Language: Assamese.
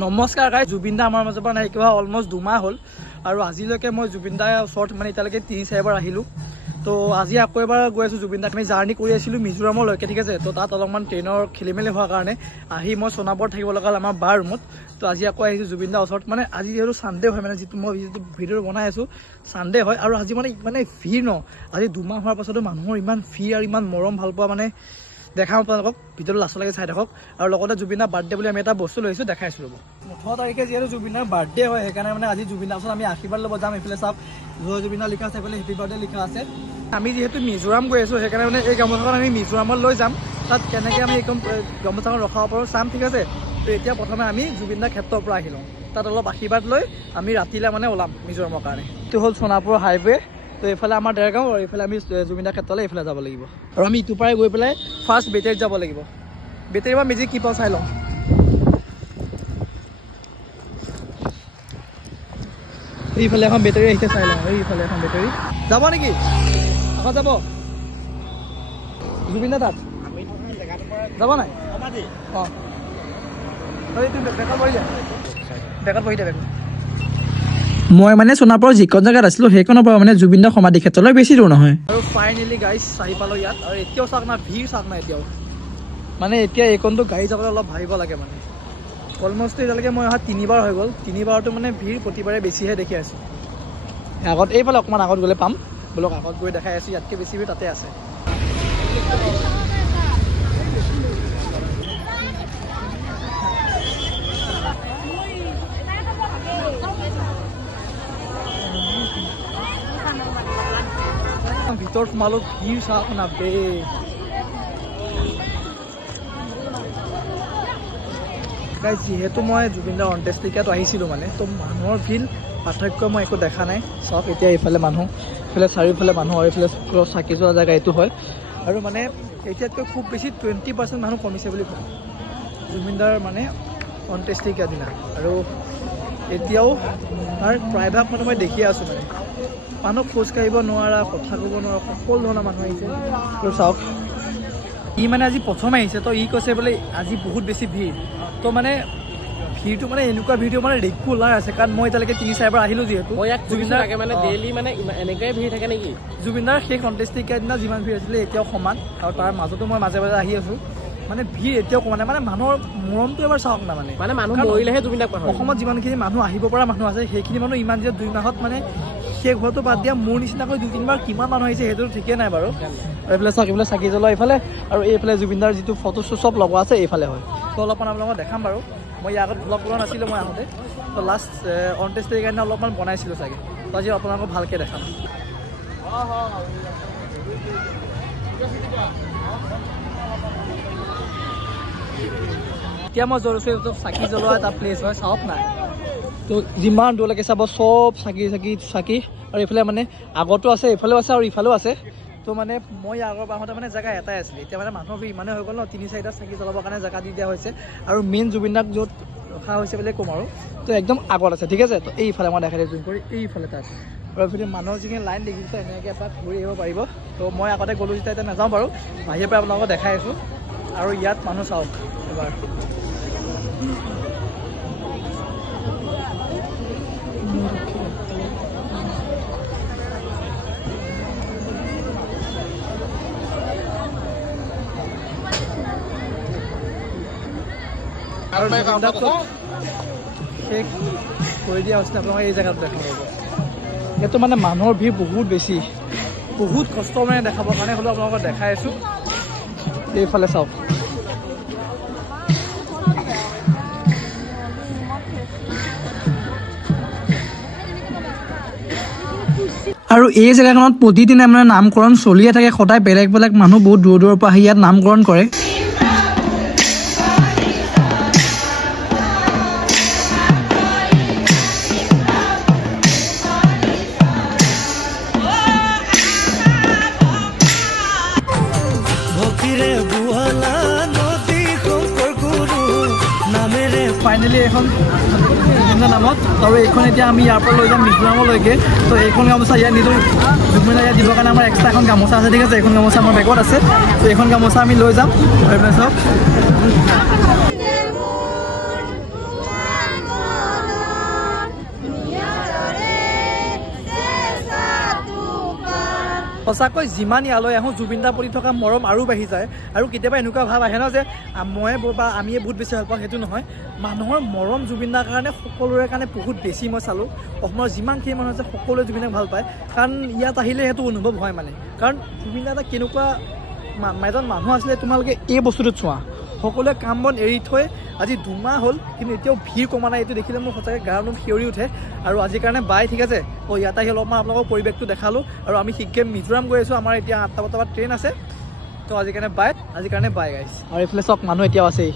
নমস্কাৰ গাইজ, জুবিন দা আমাৰ মাজৰ পৰা নাই কিবা অলমষ্ট 2 মাহ হ'ল আৰু আজিলৈকে মই জুবিন দাৰ ওচৰত মানে এতিয়ালৈকে 3-4 বাৰ আহিলোঁ। তো আজি আকৌ এবাৰ গৈ আছোঁ জুবিন দাক। আমি জাৰ্ণি কৰি আছিলোঁ মিজোৰামলৈকে, ঠিক আছে। তো তাত অলপমান ট্ৰেইনৰ খেলিমেলি হোৱাৰ কাৰণে আহি মই সোণাপুৰত থাকিব লগা হ'ল আমাৰ বাৰ ৰুমত। তো আজি আকৌ আহিছোঁ জুবিন দাৰ ওচৰত। মানে আজি যিহেতু চানডে হয়, মানে যিটো ভিডিঅ' বনাই আছোঁ চানডে হয় আৰু আজি মানে ভিৰ ন, আজি 2 মাহ হোৱাৰ পাছতো মানুহৰ ইমান ভিৰ আৰু ইমান মৰম ভাল পোৱা মানে দেখাম আপোনালোকক। ভিডিঅ'টো লাষ্টলৈকে চাই থাকক। আৰু লগতে জুবিনাৰ বাৰ্থডে বুলি আমি এটা বস্তু লৈছোঁ, দেখাইছোঁ ৰ'ব। 18 তাৰিখে যিহেতু জুবিনাৰ বাৰ্থডে হয়, সেইকাৰণে মানে আজি জুবিনাৰ ওচৰত আমি আশীৰ্বাদ ল'ব যাম। এইফালে চাওক জয় জুবিনাৰ লিখা আছে, এইফালে হেপী বাৰ্থডে লিখা আছে। আমি যিহেতু মিজোৰাম গৈ আছোঁ, সেইকাৰণে মানে এই গামোচাখন আমি মিজোৰামত লৈ যাম। তাত কেনেকৈ আমি একদম গামোচাখন ৰখাব পাৰোঁ চাম, ঠিক আছে। তো এতিয়া প্ৰথমে আমি জুবিনাৰ ক্ষেত্ৰৰ পৰা আহি লওঁ, তাত অলপ আশীৰ্বাদ লৈ আমি ৰাতিলৈ মানে ওলাম মিজোৰামৰ কাৰণে। এইটো হ'ল সোণাপুৰ হাইৱে। তো এইফালে আমাৰ ডেৰগাঁও আৰু এইফালে আমি জুবিনাৰ ক্ষেত্ৰলৈ এইফালে যাব লাগিব। আৰু আমি ইটোৰ পৰাই গৈ পেলাই ফাৰ্ষ্ট বেটেৰীত যাব লাগিব। বেটেৰী বা মেজিক কি পাওঁ চাই লওঁ। এইফালে এখন বেটেৰী আহিছে, চাই লওঁ। এইফালে এখন বেটেৰী যাব নেকি? আকৌ যাব জুবিন দা তাত যাব নাই? অঁ বেগত বহি দে। মই মানে সোণাপুৰৰ যিখন জেগাত আছিলোঁ সেইখনৰ পৰা মানে জুবিন দাৰ সমাধি ক্ষেত্ৰলৈ বেছি দূৰ নহয়। আৰু ফাইনেলি গাইজ আহি পালোঁ ইয়াত। আৰু এতিয়াও চাওক না, ভিৰ চাওক না এতিয়াও। মানে এতিয়া এইকণটো গাড়ী যাবলৈ অলপ ভাবিব লাগে। মানে অলমষ্ট এতিয়ালৈকে মই অহা 3 বাৰ হৈ গ'ল। 3 বাৰতো মানে ভিৰ প্ৰতিবাৰে বেছিহে দেখি আছোঁ। আগত এইফালে অকণমান আগত গ'লে পাম, বোলক আগত গৈ দেখাই আছোঁ। ইয়াতকৈ বেছি ভিৰ তাতে আছে। ভিতৰত সোমালোঁ, ভিৰ চাওক না বে। যিহেতু মই জুবিন দাৰ অন্ত্যেষ্টিক্ৰিয়াত আহিছিলোঁ মানে, তো মানুহৰ ভিৰ পাৰ্থক্য মই একো দেখা নাই। চাওক এতিয়া এইফালে মানুহ, এইফালে চাৰিওফালে মানুহ, আৰু এইফালে চাকি যোৱা জেগা এইটো হয়। আৰু মানে এতিয়াতকৈ খুব বেছি 20% মানুহ কমিছে বুলি কওঁ জুবিন দাৰ মানে অন্ত্যেষ্টিক্ৰিয়াৰ দিনা। আৰু এতিয়াও তাৰ প্ৰায়ভাগ মানুহ মই দেখিয়ে আছোঁ। মানে মানুহ খোজকাঢ়িব নোৱাৰা, কথা ক'ব নোৱাৰা, সকলো ধৰণৰ মানুহ আহিছে। আৰু চাওক ই মানে আজি প্ৰথম আহিছে, তো ই কৈছে বোলে আজি বহুত বেছি ভিৰ। তো মানে ভিৰটো মানে এনেকুৱা ভিডিঅ' মানে ৰেগুলাৰ আছে, কাৰণ মই এতিয়ালৈকে 3-4 বাৰ আহিলোঁ। যিহেতু জুবিনদাৰ মানে ডেইলি মানে এনেকুৱাই ভিৰ থাকে নেকি? জুবিনদাৰ শেষ অন্ত্যেষ্টিক্ৰিয়াৰ দিনা যিমান ভিৰ আছিলে এতিয়াও সমান, আৰু তাৰ মাজতো মই মাজে মাজে আহি আছোঁ। মানে ভিৰ এতিয়াও কমা নাই। মানে মানুহৰ মৰমটো এবাৰ চাওক না। মানে মানুহ মৰিলেহে জুবিনদাক পাহৰে। অসমত যিমানখিনি মানুহ আহিব পৰা মানুহ আছে, সেইখিনি মানুহ ইমান যে 2 মাহত মানে শেষ হোৱাটো বাদ দিয়া, মোৰ নিচিনাকৈ 2-3 বাৰ কিমান মানুহ আহিছে সেইটো ঠিকেই নাই বাৰু। এইফালে চাওক, এইফালে চাকি জ্বলোৱা এইফালে, আৰু এইফালে জুবিনদাৰ যিটো ফটো চব লগোৱা আছে এইফালে হয়। তো অলপমান আপোনালোকক দেখাম বাৰু। মই ইয়াৰ আগত ব্লগ কৰা নাছিলোঁ মই আহোঁতে। তো লাষ্ট অন্ত্যেষ্টিক্ৰিয়াৰ কাৰণে অলপমান বনাইছিলোঁ চাগে। তো আজি আপোনালোকক ভালকৈ দেখাম। এতিয়া মই য'ত আছোঁ চাকি জ্বলোৱা এটা প্লেচ হয়, চাওক না। তো যিমান দূৰলৈকে চাব চব চাকি। আৰু এইফালে মানে আগতো আছে, এইফালেও আছে আৰু ইফালেও আছে। তো মানে মই আগৰ বাৰতে মানে জেগা এটাই আছিলে, এতিয়া মানে মানুহৰ ভিৰ ইমানেই হৈ গ'ল ন, 3-4টা চাকি জ্বলাবৰ কাৰণে জেগা দি দিয়া হৈছে। আৰু মেইন জুবিনদাক য'ত ৰখা হৈছে বুলি ক'ম আৰু, তো একদম আগত আছে, ঠিক আছে। তো এইফালে মই দেখাই দিছোঁ জুম কৰি, এইফালে তাত। আৰু এইফালে মানুহৰ যিখিনি লাইন দেখিছে এনেকৈ এপাক ঘূৰি আহিব পাৰিব। তো মই আগতে গ'লোঁ যেতিয়া, এতিয়া নাযাওঁ বাৰু, বাহিৰৰ পৰা আপোনালোকক দেখাই আছোঁ। আৰু ইয়াত মানুহ চাওক এবাৰ। আৰু শেষ কৰি দিয়া হৈছে আপোনালোকে এই জেগাত দেখা পাব। ইয়াতো মানে মানুহৰ ভিৰ বহুত বেছি, বহুত কষ্ট মানে দেখাবৰ কাৰণে হ'লেও আপোনালোকক দেখাই আছোঁ। এইফালে চাওক, আৰু এই জেগাখনত প্ৰতিদিনে মানে নামকৰণ চলিয়ে থাকে। সদায় বেলেগ বেলেগ মানুহ বহুত দূৰ দূৰৰ পৰা আহি ইয়াত নামকৰণ কৰে। ফাইনেলি এখন বিভিন্ন নামত, আৰু এইখন এতিয়া আমি ইয়াৰ পৰা লৈ যাম মিজোৰামলৈকে। তো এইখন গামোচা ইয়াত নিদিওঁ, জুবিন দাক ইয়াত দিবৰ কাৰণে আমাৰ এক্সট্ৰা এখন গামোচা আছে, ঠিক আছে। এইখন গামোচা আমাৰ বেগত আছে। তো এইখন গামোচা আমি লৈ যাম। চাওক সঁচাকৈ যিমান ইয়ালৈ আহোঁ জুবিন দাৰ প্ৰতি থকা মৰম আৰু বাঢ়ি যায় আৰু কেতিয়াবা এনেকুৱা ভাৱ আহে ন যে মই বা আমিয়ে বহুত বেছি ভাল পাওঁ সেইটো নহয় মানুহৰ মৰম জুবিন দাৰ কাৰণে সকলোৰে কাৰণে বহুত বেছি মই চালোঁ অসমৰ যিমানখিনি মানুহ আছে সকলোৱে জুবিন দাক ভাল পায় কাৰণ ইয়াত আহিলে সেইটো অনুভৱ হয় মানে কাৰণ জুবিন দা এটা কেনেকুৱা এজন মানুহ আছিলে তোমালোকে এই বস্তুটোত চোৱা সকলোৱে কাম বন এৰি থৈ আজি 2 মাহ হ'ল কিন্তু এতিয়াও ভিৰ কমা নাই এইটো দেখিলে মোৰ সঁচাকৈ গাৰ নোম শিয়ৰি উঠে আৰু আজিৰ কাৰণে বাই ঠিক আছে ইয়াত আহি অলপমান আপোনালোকক পৰিৱেশটো দেখালোঁ আৰু আমি শীঘ্ৰে মিজোৰাম গৈ আছোঁ আমাৰ এতিয়া 8টা বজাৰ ট্ৰেইন আছে তো আজিৰ কাৰণে বাই গাইছ আৰু এইফালে চাওক মানুহ এতিয়াও আছেই